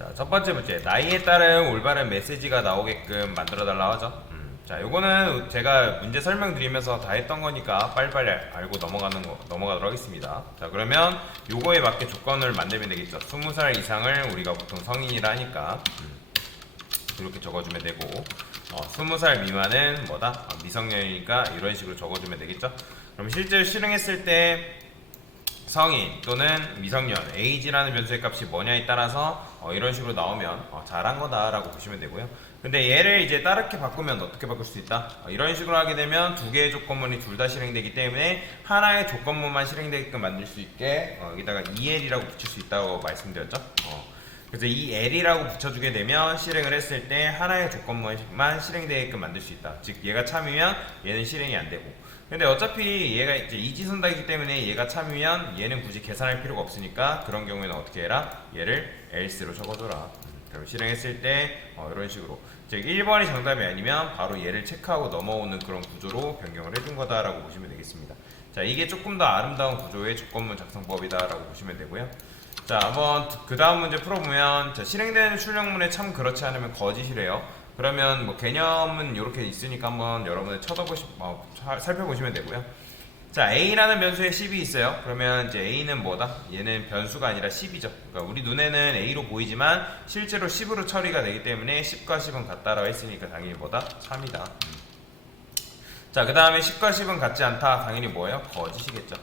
자, 첫 번째 문제. 나이에 따른 올바른 메시지가 나오게끔 만들어달라고 하죠. 자, 요거는 제가 문제 설명드리면서 다 했던 거니까 빨리빨리 알고 넘어가도록 하겠습니다. 자, 그러면 요거에 맞게 조건을 만들면 되겠죠. 20살 이상을 우리가 보통 성인이라 하니까, 이렇게 적어주면 되고, 20살 미만은 뭐다? 미성년이니까 이런 식으로 적어주면 되겠죠. 그럼 실제로 실행했을 때 성인 또는 미성년 age라는 변수의 값이 뭐냐에 따라서 이런 식으로 나오면 잘한 거다 라고 보시면 되고요. 근데 얘를 이제 다르게 바꾸면 어떻게 바꿀 수 있다? 이런 식으로 하게 되면 두 개의 조건문이 둘 다 실행되기 때문에 하나의 조건문만 실행되게끔 만들 수 있게 여기다가 el이라고 붙일 수 있다고 말씀드렸죠. 그래서 이 l이라고 붙여주게 되면 실행을 했을 때 하나의 조건문만 실행되게끔 만들 수 있다. 즉 얘가 참이면 얘는 실행이 안 되고, 근데 어차피 얘가 이제 이지선다이기 때문에 얘가 참이면 얘는 굳이 계산할 필요가 없으니까 그런 경우에는 어떻게 해라? 얘를 else로 적어줘라. 그럼 실행했을 때 이런 식으로, 즉 1번이 정답이 아니면 바로 얘를 체크하고 넘어오는 그런 구조로 변경을 해준 거다라고 보시면 되겠습니다. 자, 이게 조금 더 아름다운 구조의 조건문 작성법이다라고 보시면 되고요. 자, 한번 그 다음 문제 풀어보면, 자, 실행되는 출력문에 참 그렇지 않으면 거짓이래요. 그러면 뭐 개념은 이렇게 있으니까 한번 여러분들 살펴보시면 되고요. 자, a라는 변수에 10이 있어요. 그러면 이제 a는 뭐다? 얘는 변수가 아니라 10이죠. 그러니까 우리 눈에는 a로 보이지만 실제로 10으로 처리가 되기 때문에 10과 10은 같다라고 했으니까 당연히 뭐다? 3이다. 자, 그 다음에 10과 10은 같지 않다. 당연히 뭐예요? 거짓이겠죠.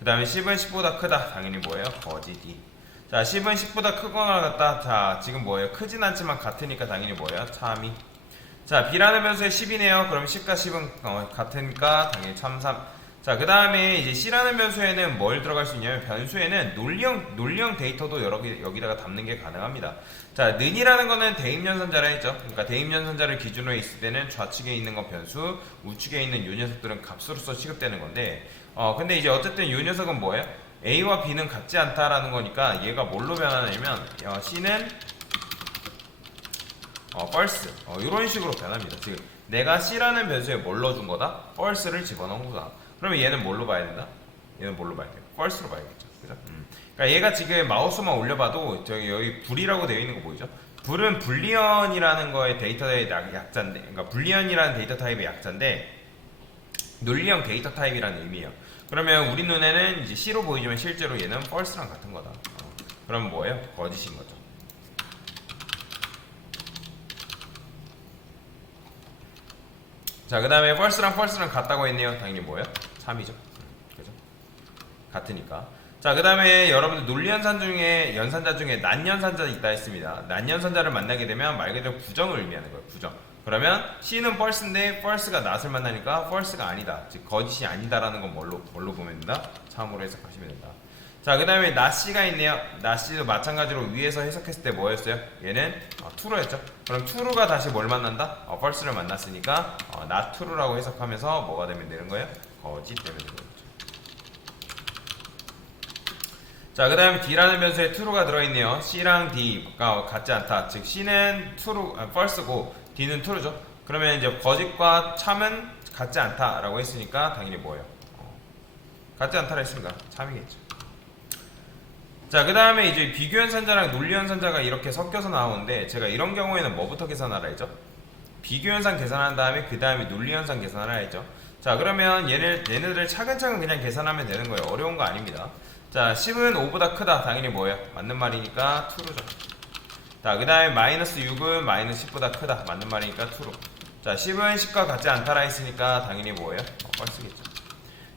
그 다음에 10은 10보다 크다. 당연히 뭐예요? 거짓이. 자, 10은 10보다 크거나 같다. 자, 지금 뭐예요? 크진 않지만 같으니까 당연히 뭐예요? 참이. 자, b라는 변수에 10이네요. 그럼 10과 10은 같으니까 당연히 참 3. 자, 그 다음에 이제 c라는 변수에는 뭘 들어갈 수 있냐면, 변수에는 논리형 데이터도 여기다가 담는 게 가능합니다. 자, 는이라는 거는 대입연산자라 했죠. 그러니까 대입연산자를 기준으로 있을 때는 좌측에 있는 건 변수, 우측에 있는 요 녀석들은 값으로서 취급되는 건데, 근데 이제 어쨌든 요 녀석은 뭐예요? A와 B는 같지 않다라는 거니까 얘가 뭘로 변하냐면, C는 false 이런 식으로 변합니다. 지금 내가 C라는 변수에 뭘 넣어준 거다? false를 집어넣은 거다. 그러면 얘는 뭘로 봐야 된다? 얘는 뭘로 봐야 돼요? false로 봐야겠죠. 그죠? 그러니까 얘가 지금 마우스만 올려봐도 저기 여기 불이라고 되어 있는 거 보이죠? 불은 불리언이라는 거의 데이터의 약자인데, 그러니까 불리언이라는 데이터 타입의 약자인데 논리형 데이터 타입이라는 의미예요. 그러면 우리 눈에는 이제 C로 보이지만 실제로 얘는 false랑 같은 거다. 그럼 뭐예요? 거짓인 거죠. 자, 그 다음에 false랑 같다고 했네요. 당연히 뭐예요? 3이죠. 그죠? 같으니까. 자, 그 다음에 여러분들 연산자 중에 난연산자 있다 했습니다. 난연산자를 만나게 되면 말 그대로 부정을 의미하는 거예요. 부정. 그러면 C는 false인데 false가 not을 만나니까 false가 아니다. 즉 거짓이 아니다라는 건 뭘로 보면 된다? 참으로 해석하시면 된다. 자, 그 다음에 notC가 있네요. notC도 마찬가지로 위에서 해석했을 때 뭐였어요? 얘는 true였죠. 그럼 true가 다시 뭘 만난다? false를 만났으니까 not true라고 해석하면서 뭐가 되면 되는 거예요? 거짓 되면 되는 거죠. 자, 그 다음에 D라는 변수에 true가 들어있네요. C랑 D가 같지 않다. 즉 C는 false고 D는 true죠. 그러면 이제 거짓과 참은 같지 않다라고 했으니까 당연히 뭐예요? 같지 않다라 했으니까 참이겠죠. 자, 그 다음에 이제 비교현산자랑 논리현산자가 이렇게 섞여서 나오는데, 제가 이런 경우에는 뭐부터 계산하라 했죠? 비교현산 계산한 다음에 그 다음에 논리현산 계산하라 했죠. 자, 그러면 얘네들을 차근차근 그냥 계산하면 되는 거예요. 어려운 거 아닙니다. 자, 10은 5보다 크다. 당연히 뭐예요? 맞는 말이니까 true죠. 자, 그 다음에 마이너스 6은 마이너스 10보다 크다. 맞는 말이니까 true. 자, 10은 10과 같지 않다라 했으니까 당연히 뭐예요? false겠죠.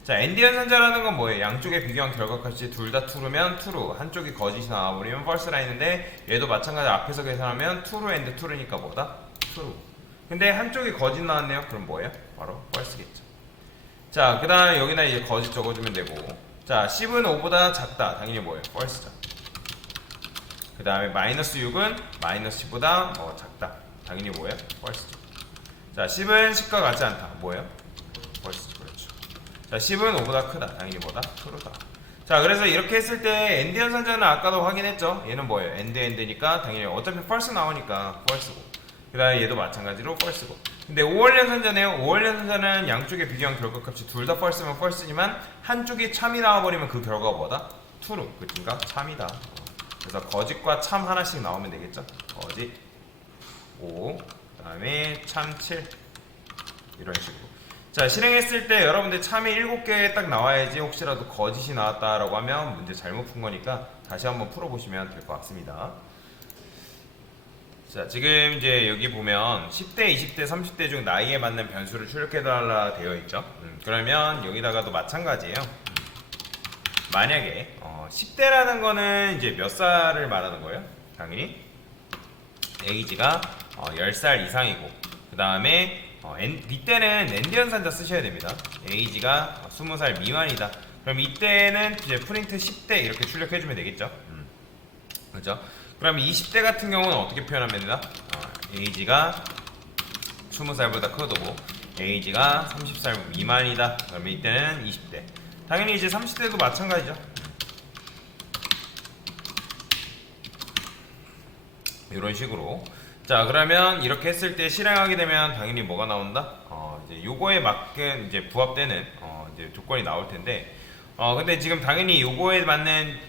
자, 엔드 연산자라는 건 뭐예요? 양쪽에 비교한 결과값이 둘 다 true면 true, 한쪽이 거짓이 나와버리면 false라 했는데, 얘도 마찬가지로 앞에서 계산하면 true and true니까 뭐다? true. 근데 한쪽이 거짓 나왔네요. 그럼 뭐예요? 바로 false겠죠. 자, 그 다음에 여기다 이제 거짓 적어주면 되고, 자, 10은 5보다 작다. 당연히 뭐예요? false죠. 그 다음에 마이너스 6은 마이너스 10보다 작다. 당연히 뭐예요? false죠. 자, 10은 10과 같지 않다. 뭐예요? false죠. 그렇죠. 자, 10은 5보다 크다. 당연히 뭐다? true다. 자, 그래서 이렇게 했을 때 엔드 연산자는 아까도 확인했죠? 얘는 뭐예요? 엔드니까 당연히 어차피 false 나오니까 false고, 그 다음에 얘도 마찬가지로 false고. 근데 5월 연산자네요. 5월 연산자는 양쪽에 비교한 결과값이 둘 다 false면 false지만 한쪽이 참이 나와버리면 그 결과가 뭐다? true. 그러니까 참이다. 그래서 거짓과 참 하나씩 나오면 되겠죠. 거짓 5, 그 다음에 참 7, 이런 식으로. 자, 실행했을 때 여러분들 참이 7개 딱 나와야지 혹시라도 거짓이 나왔다라고 하면 문제 잘못 푼 거니까 다시 한번 풀어보시면 될 것 같습니다. 자, 지금 이제 여기 보면 10대, 20대, 30대 중 나이에 맞는 변수를 출력해달라 되어 있죠. 그러면 여기다가도 마찬가지예요. 만약에 10대라는 거는 이제 몇 살을 말하는 거예요? 당연히 에이지가 10살 이상이고, 그 다음에 이때는 엔드 연산자 쓰셔야 됩니다. 에이지가 20살 미만이다. 그럼 이때는 이제 프린트 10대 이렇게 출력해주면 되겠죠. 그죠? 그럼 20대 같은 경우는 어떻게 표현하면 되나? 에이지가 20살보다 크고 에이지가 30살 미만이다. 그러면 이때는 20대. 당연히 이제 30대도 마찬가지죠. 이런 식으로. 자, 그러면 이렇게 했을 때 실행하게 되면 당연히 뭐가 나온다? 이제 요거에 맞게 이제 부합되는 이제 조건이 나올 텐데, 근데 지금 당연히 요거에 맞는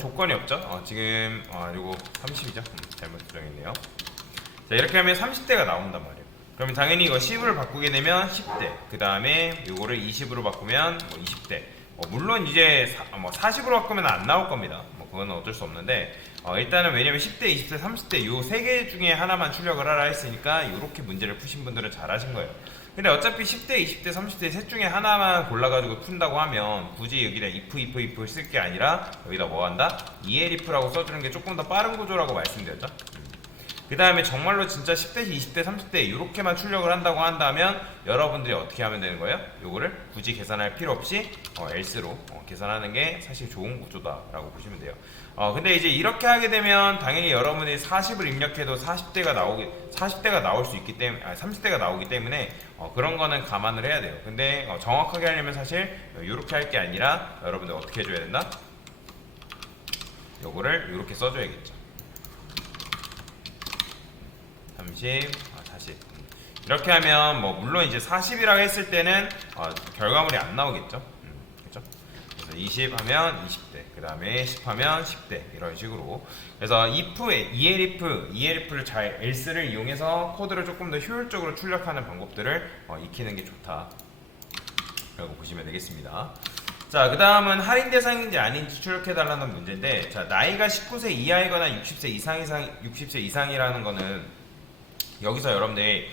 조건이 없죠. 지금 요거 30이죠. 잘못 수정했네요. 자, 이렇게 하면 30대가 나온단 말이에요. 그러면 당연히 이거 10으로 바꾸게 되면 10대, 그 다음에 요거를 20으로 바꾸면 20대. 물론 이제 40으로 바꾸면 안 나올 겁니다. 그건 어쩔 수 없는데, 일단은 왜냐면 10대, 20대, 30대 요 세 개 중에 하나만 출력을 하라 했으니까 이렇게 문제를 푸신 분들은 잘하신 거예요. 근데 어차피 10대, 20대, 30대 셋 중에 하나만 골라가지고 푼다고 하면 굳이 여기다 if 쓸 게 아니라 여기다 뭐 한다? ELIF라고 써주는 게 조금 더 빠른 구조라고 말씀드렸죠. 그 다음에 정말로 진짜 10대, 20대, 30대 이렇게만 출력을 한다고 한다면 여러분들이 어떻게 하면 되는 거예요? 요거를 굳이 계산할 필요 없이 else로 계산하는 게 사실 좋은 구조다라고 보시면 돼요. 근데 이제 이렇게 하게 되면 당연히 여러분이 40을 입력해도 40대가 나올 수 있기 때문에 30대가 나오기 때문에 그런 거는 감안을 해야 돼요. 근데 정확하게 하려면 사실 이렇게 할 게 아니라 여러분들 어떻게 해줘야 된다? 요거를 이렇게 써줘야겠죠. 30, 40 이렇게 하면 물론 이제 40이라고 했을 때는 결과물이 안 나오겠죠. 그렇죠? 그래서 20 하면 20대, 그 다음에 10 하면 10대 이런 식으로. 그래서 if에 ELIF를 잘 else를 이용해서 코드를 조금 더 효율적으로 출력하는 방법들을 익히는 게 좋다 라고 보시면 되겠습니다. 자, 그 다음은 할인 대상인지 아닌지 출력해달라는 문제인데, 자, 나이가 19세 이하이거나 60세 이상이라는 거는 여기서 여러분들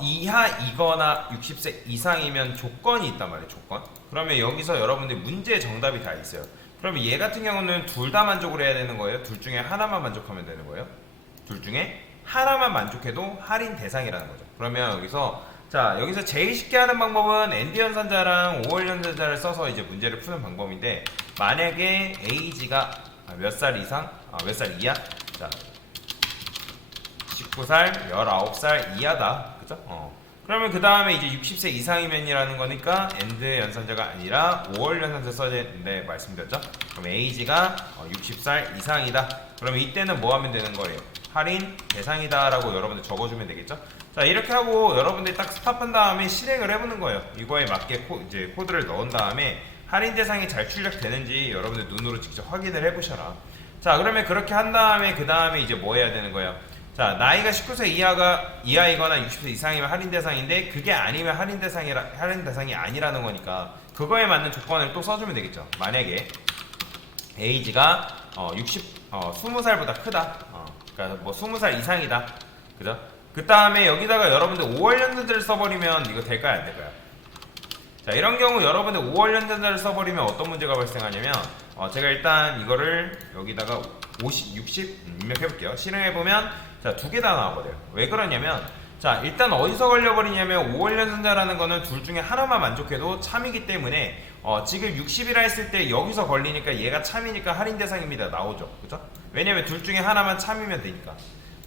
이하이거나 60세 이상이면 조건이 있단 말이에요. 조건. 그러면 여기서 여러분들 문제의 정답이 다 있어요. 그러면 얘 같은 경우는 둘 다 만족을 해야 되는 거예요? 둘 중에 하나만 만족하면 되는 거예요? 둘 중에 하나만 만족해도 할인 대상이라는 거죠. 그러면 여기서 제일 쉽게 하는 방법은 엔드 연산자랑 5월 연산자를 써서 이제 문제를 푸는 방법인데, 만약에 에이지가 몇 살 이상? 몇 살 이하? 자, 19살, 19살 이하다. 그죠? 그러면 그 다음에 이제 60세 이상이면이라는 거니까 엔드 연산자가 아니라 5월 연산자 써야 되는데 말씀드렸죠? 그럼 에이지가 60살 이상이다. 그러면 이때는 뭐 하면 되는 거예요? 할인 대상이다 라고 여러분들 적어주면 되겠죠? 자, 이렇게 하고 여러분들이 딱 스탑한 다음에 실행을 해보는 거예요. 이거에 맞게 이제 코드를 넣은 다음에 할인 대상이 잘 출력되는지 여러분들 눈으로 직접 확인을 해보셔라. 자, 그러면 그렇게 한 다음에 그 다음에 이제 뭐 해야 되는 거예요? 자, 나이가 19세 이하이거나 60세 이상이면 할인 대상인데, 그게 아니면 할인 대상이 아니라는 거니까 그거에 맞는 조건을 또 써주면 되겠죠. 만약에 에이지가 20살보다 크다. 그러니까 20살 이상이다. 그죠? 그 다음에 여기다가 여러분들 5월 연산자를 써버리면 이거 될까요? 안 될까요? 자, 이런 경우 여러분들 5월 연산자를 써버리면 어떤 문제가 발생하냐면, 제가 일단 이거를 여기다가 60 입력해볼게요. 실행해보면 자, 두 개 다 나와버려요. 왜 그러냐면, 자, 일단 어디서 걸려버리냐면 5월 연산자라는 거는 둘 중에 하나만 만족해도 참이기 때문에 지금 60이라 했을 때 여기서 걸리니까 얘가 참이니까 할인 대상입니다 나오죠. 그죠? 왜냐면 둘 중에 하나만 참이면 되니까.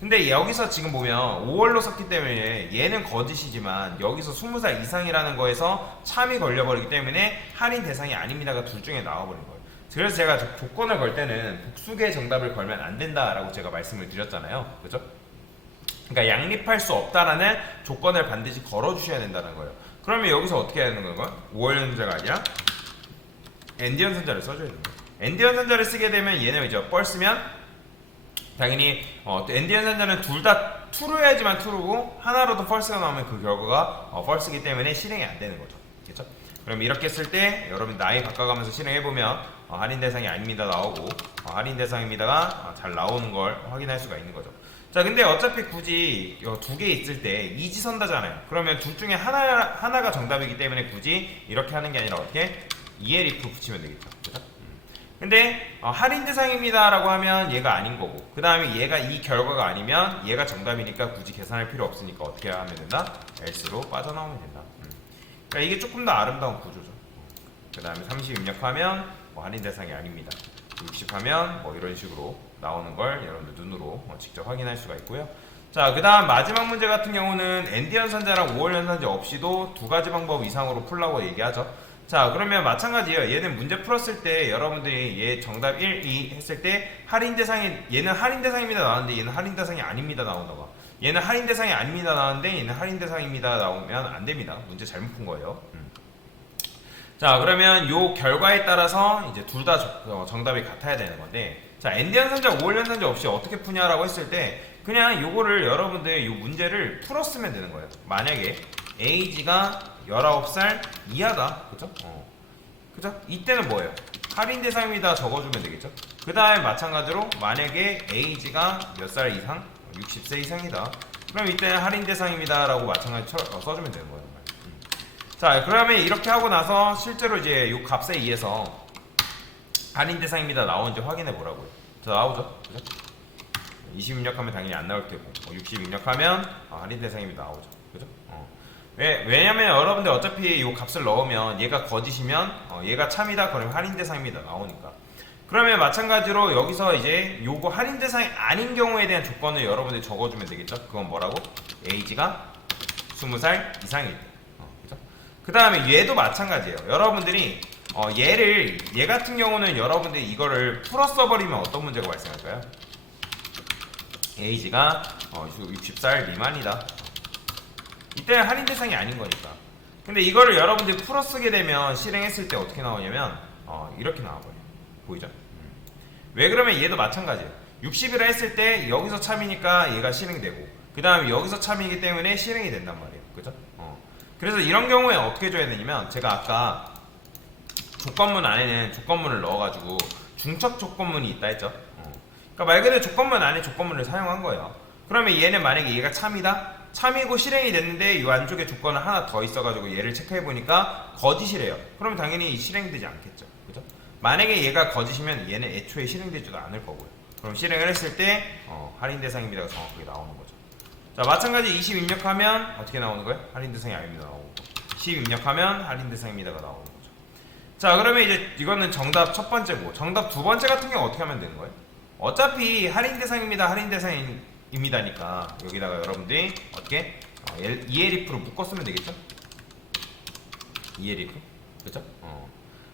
근데 여기서 지금 보면 5월로 썼기 때문에 얘는 거짓이지만 여기서 20살 이상이라는 거에서 참이 걸려버리기 때문에 할인 대상이 아닙니다가 둘 중에 나와버린 거예요. 그래서 제가 조건을 걸 때는 복수의 정답을 걸면 안 된다라고 제가 말씀을 드렸잖아요. 그죠? 그러니까 양립할 수 없다라는 조건을 반드시 걸어주셔야 된다는 거예요. 그러면 여기서 어떻게 해야 되는 건가요? 5월 연산자가 아니라 엔드 연산자를 써줘야 됩니다. 엔드 연산자를 쓰게 되면 얘는 이제 뻘 쓰면 당연히 엔디언 산자는 둘 다 true로 해야지만 true고 하나로도 false가 나오면 그 결과가 false이기 때문에 실행이 안 되는 거죠. 그렇죠? 그럼 이렇게 했을 때 여러분 나이 바꿔가면서 실행해보면 할인 대상이 아닙니다 나오고 할인 대상입니다가 잘 나오는 걸 확인할 수가 있는 거죠. 자, 근데 어차피 굳이 두 개 있을 때 이지선다잖아요. 그러면 둘 중에 하나가 정답이기 때문에 굳이 이렇게 하는 게 아니라 어떻게 EL if 붙이면 되겠죠. 그죠? 근데 할인 대상입니다 라고 하면 얘가 아닌 거고 그 다음에 얘가 이 결과가 아니면 얘가 정답이니까 굳이 계산할 필요 없으니까 어떻게 하면 된다? else로 빠져나오면 된다. 그러니까 이게 조금 더 아름다운 구조죠. 그 다음에 30 입력하면 할인 대상이 아닙니다. 60 하면 이런 식으로 나오는 걸 여러분들 눈으로 직접 확인할 수가 있고요. 자, 그 다음 마지막 문제 같은 경우는 엔드 연산자랑 5월 연산자 없이도 두 가지 방법 이상으로 풀라고 얘기하죠. 자, 그러면 마찬가지예요. 얘는 문제 풀었을 때 여러분들이 얘 정답 1, 2 했을 때 할인 대상이 얘는 할인 대상입니다 나왔는데 얘는 할인 대상이 아닙니다 나온다고. 얘는 할인 대상이 아닙니다 나왔는데 얘는 할인 대상입니다 나오면 안 됩니다. 문제 잘못 푼 거예요. 자, 그러면 요 결과에 따라서 이제 둘 다 정답이 같아야 되는 건데, 자, 엔드 연산자, 5월 연산자 없이 어떻게 푸냐라고 했을 때 그냥 요거를 여러분들 요 문제를 풀었으면 되는 거예요. 만약에 에이지가 19살 이하다, 그죠? 그죠? 이때는 뭐예요? 할인 대상입니다 적어주면 되겠죠? 그 다음에 마찬가지로 만약에 에이지가 몇 살 이상? 60세 이상이다. 그럼 이때는 할인 대상입니다 라고 마찬가지로 써주면 되는 거예요. 자, 그러면 이렇게 하고 나서 실제로 이제 이 값에 의해서 할인 대상입니다 나오는지 확인해 보라고요. 자, 나오죠? 그죠? 20 입력하면 당연히 안 나올 테고 60 입력하면 할인 대상입니다 나오죠. 그죠? 왜냐면 여러분들 어차피 이 값을 넣으면 얘가 거짓이면 얘가 참이다 그러면 할인 대상입니다 나오니까. 그러면 마찬가지로 여기서 이제 요거 할인 대상이 아닌 경우에 대한 조건을 여러분들이 적어주면 되겠죠? 그건 뭐라고? 에이지가 20살 이상일 때. 그 다음에 얘도 마찬가지예요. 여러분들이 얘 같은 경우는 여러분들이 이거를 풀어 써버리면 어떤 문제가 발생할까요? 에이지가 60살 미만이다. 이때는 할인 대상이 아닌 거니까. 근데 이거를 여러분들이 풀어 쓰게 되면 실행했을 때 어떻게 나오냐면 이렇게 나와버려요. 보이죠? 왜 그러면 얘도 마찬가지예요. 60이라 했을 때 여기서 참이니까 얘가 실행되고 그 다음에 여기서 참이기 때문에 실행이 된단 말이에요. 그죠? 그래서 이런 경우에 어떻게 줘야 되냐면 제가 아까 조건문 안에는 조건문을 넣어가지고 중첩 조건문이 있다 했죠. 그러니까 말 그대로 조건문 안에 조건문을 사용한 거예요. 그러면 얘는 만약에 얘가 참이다? 참이고 실행이 됐는데 이 안쪽에 조건을 하나 더 있어가지고 얘를 체크해보니까 거짓이래요. 그러면 당연히 실행되지 않겠죠. 그죠? 만약에 얘가 거짓이면 얘는 애초에 실행되지도 않을 거고요. 그럼 실행을 했을 때 할인 대상입니다가 정확하게 나오는 거죠. 자, 마찬가지 20 입력하면 어떻게 나오는 거예요? 할인 대상이 아닙니다 나오고 10 입력하면 할인 대상입니다가 나오는 거죠. 자, 그러면 이제 이거는 정답 첫 번째고 정답 두 번째 같은 경우 어떻게 하면 되는 거예요? 어차피 할인 대상입니다 할인 대상입니다니까 여기다가 여러분들이 어떻게 ELIF로 묶었으면 되겠죠? ELIF 그죠?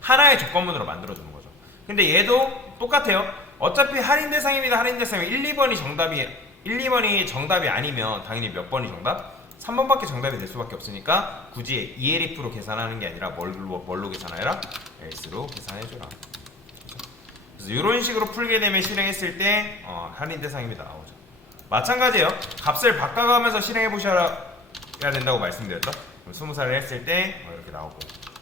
하나의 조건문으로 만들어주는 거죠. 근데 얘도 똑같아요. 어차피 할인 대상입니다 할인 대상이 1, 2번이 정답이 아니면 당연히 몇 번이 정답? 3번밖에 정답이 될 수밖에 없으니까 굳이 ELIF로 계산하는 게 아니라 뭘로 계산하여라? else로 계산해줘라. 그래서 이런 식으로 풀게 되면 실행했을 때 할인 대상입니다 나오죠. 마찬가지예요. 값을 바꿔가면서 실행해 보셔야 된다고 말씀드렸죠. 20살을 했을 때 이렇게 나오고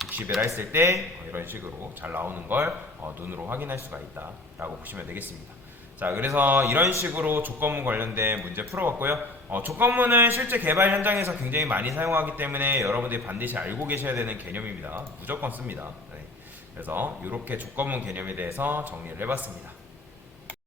60이라 했을 때 이런 식으로 잘 나오는 걸 눈으로 확인할 수가 있다 라고 보시면 되겠습니다. 자, 그래서 이런 식으로 조건문 관련된 문제 풀어봤고요. 조건문은 실제 개발 현장에서 굉장히 많이 사용하기 때문에 여러분들이 반드시 알고 계셔야 되는 개념입니다. 무조건 씁니다. 네. 그래서 이렇게 조건문 개념에 대해서 정리를 해봤습니다.